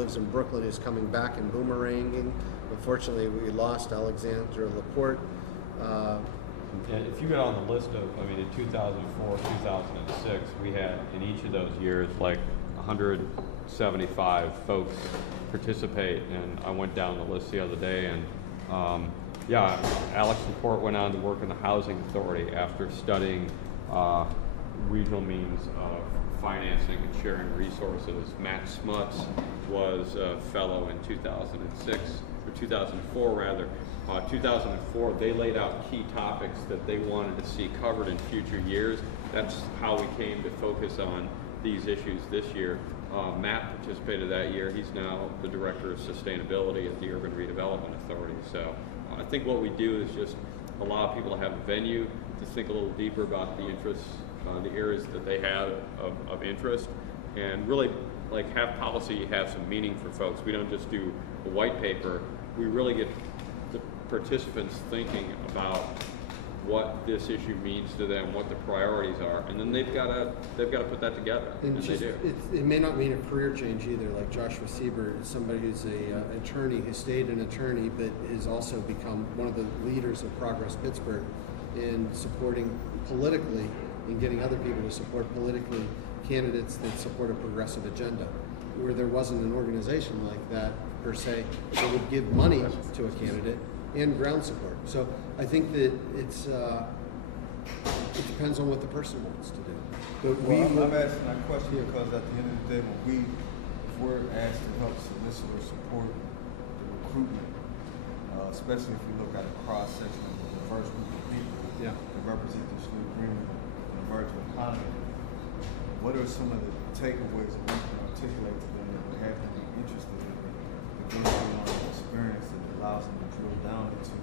lives in Brooklyn, is coming back and boomeranging. Unfortunately, we lost Alexandra Laporte. And if you get on the list of, I mean, in 2004, 2006, we had in each of those years like 175 folks participate, and I went down the list the other day, and yeah, Alex Laporte went on to work in the Housing Authority after studying regional means of financing and sharing resources. Matt Smuts was a fellow in 2006, or 2004 rather. 2004, they laid out key topics that they wanted to see covered in future years. That's how we came to focus on these issues this year. Matt participated that year. He's now the Director of Sustainability at the Urban Redevelopment Authority. So I think what we do is just allow people to have a venue to think a little deeper about the interests, the areas that they have of interest, and really like have policy have some meaning for folks. We don't just do a white paper. We really get the participants thinking about what this issue means to them, what the priorities are, and then they've got to put that together, and they do. It may not mean a career change either. Like Joshua Siebert is somebody who's an attorney who stayed an attorney, but has also become one of the leaders of Progress Pittsburgh in supporting politically and getting other people to support politically candidates that support a progressive agenda. Where there wasn't an organization like that per se that would give money to a candidate and ground support. So I think that it depends on what the person wants to do. But I'm asking that question because at the end of the day, when we're asked to help solicit or support the recruitment, especially if you look at a cross section of a diverse group of people that represent this new agreement and emerging economy, what are some of the takeaways that we can articulate to them that would have them be interested in the gain experience that allows them to drill down into,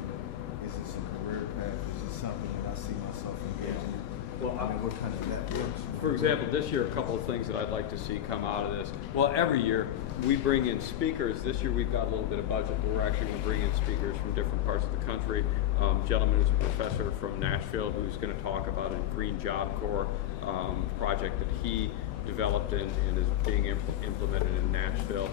is this a career path, is this something that I see myself engaging in? Well, I mean, what kind of networks? For example, this year, a couple of things that I'd like to see come out of this. Well, every year we bring in speakers. This year we've got a little bit of budget, but we're actually going to bring in speakers from different parts of the country. Gentleman who's a professor from Nashville who's going to talk about a Green Job Corps project that he developed and is being implemented in Nashville.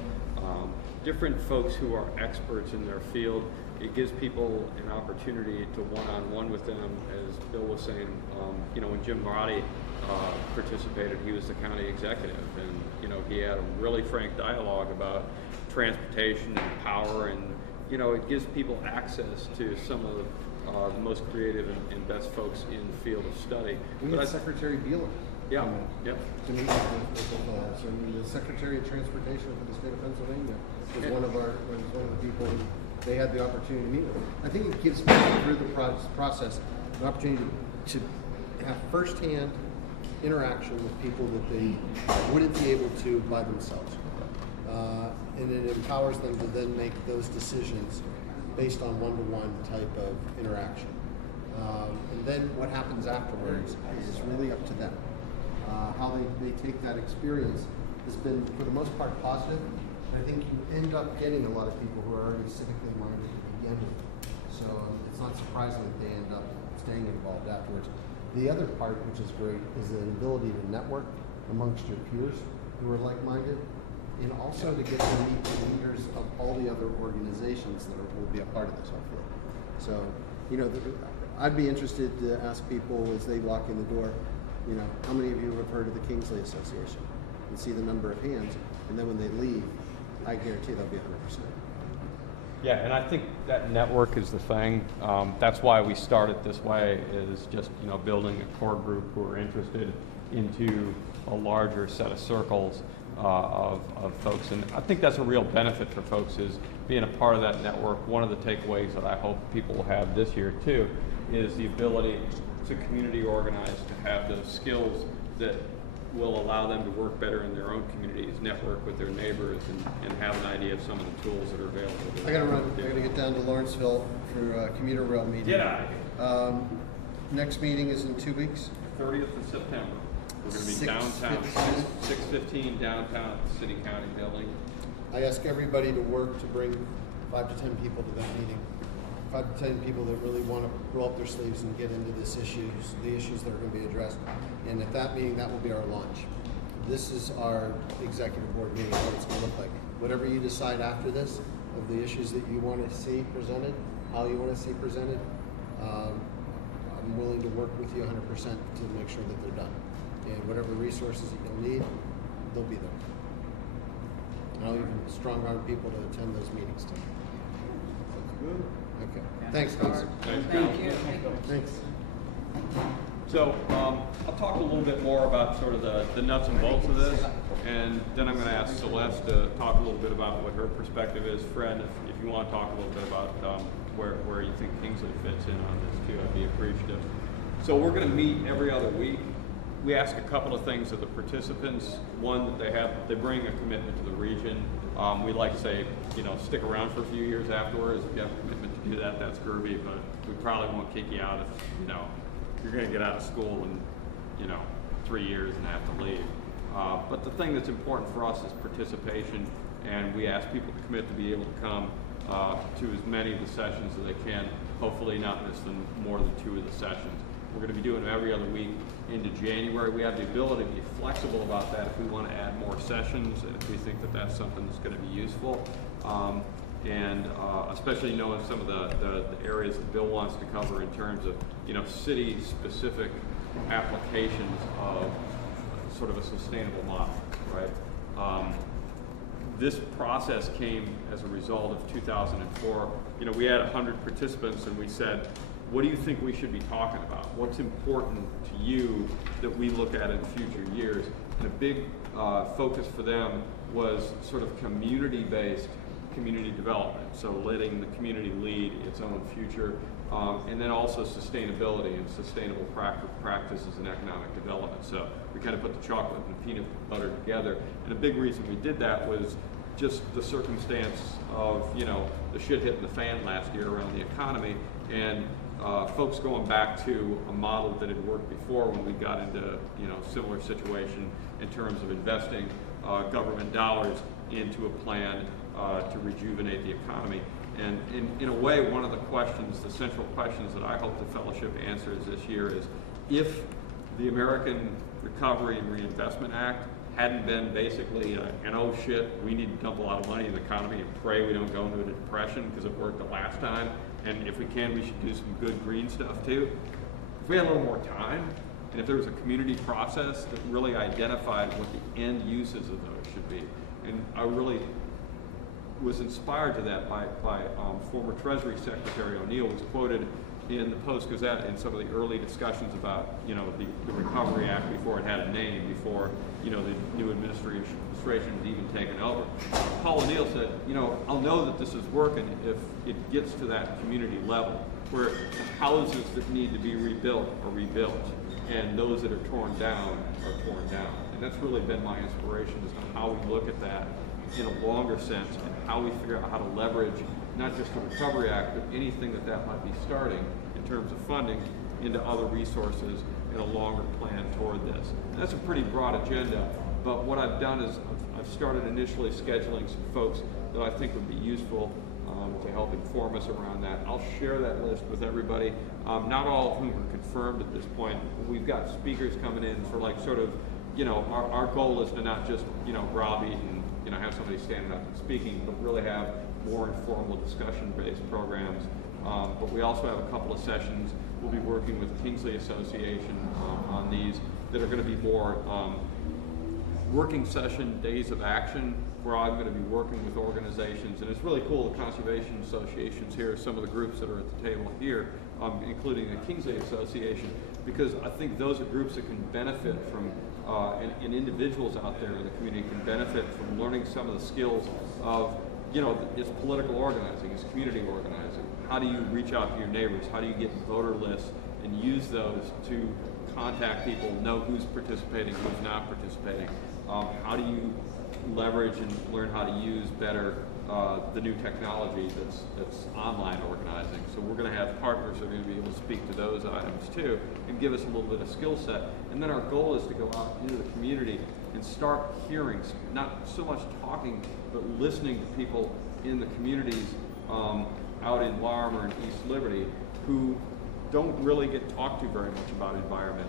Different folks who are experts in their field. It gives people an opportunity to one-on-one with them. As Bill was saying, you know, when Jim Moratti participated, he was the county executive, and you know, he had a really frank dialogue about transportation and power, and you know, it gives people access to some of the most creative and best folks in the field of study. We had Secretary Beeler. Yeah. Yep. To meet with the Secretary of Transportation for the state of Pennsylvania was one of the people who they had the opportunity to meet with. I think it gives people through the process an opportunity to have firsthand interaction with people that they wouldn't be able to by themselves. And it empowers them to then make those decisions based on one-to-one type of interaction. And then what happens afterwards is really up to them. How they take that experience has been, for the most part, positive. And I think you end up getting a lot of people who are already civically minded to begin with. So it's not surprising that they end up staying involved afterwards. The other part, which is great, is the ability to network amongst your peers who are like-minded, and also to get to meet the leaders of all the other organizations that will be a part of this, hopefully. So, you know, I'd be interested to ask people as they walk in the door, you know, how many of you have heard of the Kingsley Association? And see the number of hands, and then when they leave, I guarantee they'll be 100%. Yeah, and I think that network is the thing. That's why we started this way, is just, you know, building a core group who are interested into a larger set of circles of folks. And I think that's a real benefit for folks, is being a part of that network. One of the takeaways that I hope people will have this year too is the ability to community organize, to have those skills that will allow them to work better in their own communities, network with their neighbors, and have an idea of some of the tools that are available. I gotta run. I gotta get down to Lawrenceville for a commuter rail meeting. Get out of here. Next meeting is in 2 weeks. 30th of September. We're going to be downtown, 6:15 downtown at the City County Building. I ask everybody to work to bring 5 to 10 people to that meeting. 5 to 10 people that really want to roll up their sleeves and get into the issues that are going to be addressed. And at that meeting, that will be our launch. This is our executive board meeting, what it's going to look like. whatever you decide after this, of the issues that you want to see presented, how you want to see presented, I'm willing to work with you 100% to make sure that they're done. And whatever resources that you'll need, they'll be there. And I'll even strong arm people to attend those meetings too. Good. Okay. Thanks, guys. Thank you. Thanks. So I'll talk a little bit more about sort of the nuts and bolts of this, and then I'm going to ask Celeste to talk a little bit about what her perspective is. Fred, if you want to talk a little bit about where you think Kingsley fits in on this too, I'd be appreciative. So we're going to meet every other week. We ask a couple of things of the participants. One, that they bring a commitment to the region. We like to say, stick around for a few years afterwards. If you have a commitment to do that, that's groovy, but we probably won't kick you out if, you're going to get out of school in, 3 years and have to leave. But the thing that's important for us is participation, and we ask people to commit to be able to come to as many of the sessions as they can, hopefully not miss more than 2 of the sessions. We're going to be doing them every other week into January. We have the ability to be flexible about that if we want to add more sessions, if we think that that's something that's going to be useful. And especially knowing some of the areas that Bill wants to cover in terms of, city-specific applications of sort of a sustainable model, right? This process came as a result of 2004. We had 100 participants, and we said, what do you think we should be talking about? What's important to you that we look at in future years? And a big focus for them was sort of community-based community development, so letting the community lead its own future, and then also sustainability and sustainable practices in economic development. So we kind of put the chocolate and the peanut butter together, and a big reason we did that was just the circumstance of, the shit hitting the fan last year around the economy, and folks going back to a model that had worked before when we got into, similar situation in terms of investing government dollars into a plan to rejuvenate the economy. And in a way, one of the central questions that I hope the fellowship answers this year is, if the American Recovery and Reinvestment Act hadn't been basically an oh shit, we need to dump a lot of money in the economy and pray we don't go into a depression because it worked the last time, and if we can, we should do some good green stuff too. If we had a little more time, and if there was a community process that really identified what the end uses of those should be, and I really was inspired to that by former Treasury Secretary O'Neill, was quoted in the Post-Gazette in some of the early discussions about, the Recovery Act before it had a name, before, the new administration had even taken over. Paul O'Neill said, I'll know that this is working if it gets to that community level, where the houses that need to be rebuilt are rebuilt, and those that are torn down are torn down. And that's really been my inspiration as to how we look at that in a longer sense, and how we figure out how to leverage not just the Recovery Act, but anything that might be starting in terms of funding into other resources in a longer plan toward this. And that's a pretty broad agenda, but what I've done is I've started initially scheduling some folks that I think would be useful to help inform us around that. I'll share that list with everybody. Not all of whom are confirmed at this point. We've got speakers coming in for our goal is to not just, browbeat and, have somebody standing up and speaking, but really have more informal discussion-based programs. But we also have a couple of sessions. We'll be working with the Kingsley Association on these that are going to be more working session days of action, where I'm going to be working with organizations. And it's really cool, the conservation associations here, some of the groups that are at the table here, including the Kingsley Association, because I think those are groups that can benefit from, and individuals out there in the community can benefit from learning some of the skills of, it's political organizing, it's community organizing. How do you reach out to your neighbors? How do you get voter lists and use those to contact people, know who's participating, who's not participating? How do you leverage and learn how to use better the new technology that's online organizing? So we're going to have partners that are going to be able to speak to those items too, and give us a little bit of skill set. And then our goal is to go out into the community and start hearing, not so much talking, but listening to people in the communities out in Larimer and East Liberty who don't really get talked to very much about environmentalism.